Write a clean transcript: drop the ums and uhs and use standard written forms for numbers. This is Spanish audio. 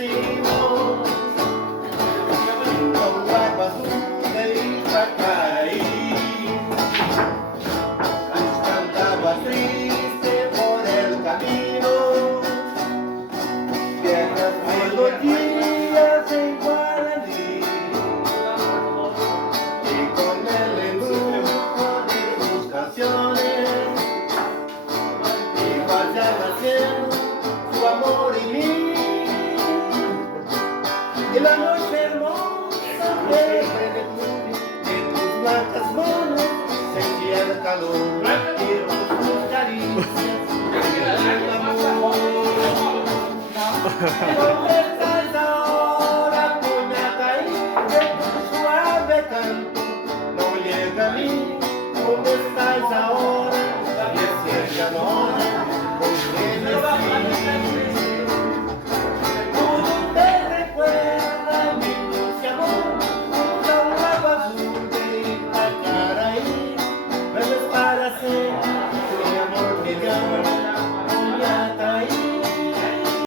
vecinos, con barba azul de Itacaí. Cantaba triste por el camino, viejas melodías en guaraní, y con el embrujo de sus canciones iba ya naciendo su amor y mí. Y la noche hermosa de tus blancas manos sentía el calor y tus caricias el amor. ¿Dónde estás ahora, Puñacaí? Que tu suave canto no llega a mí.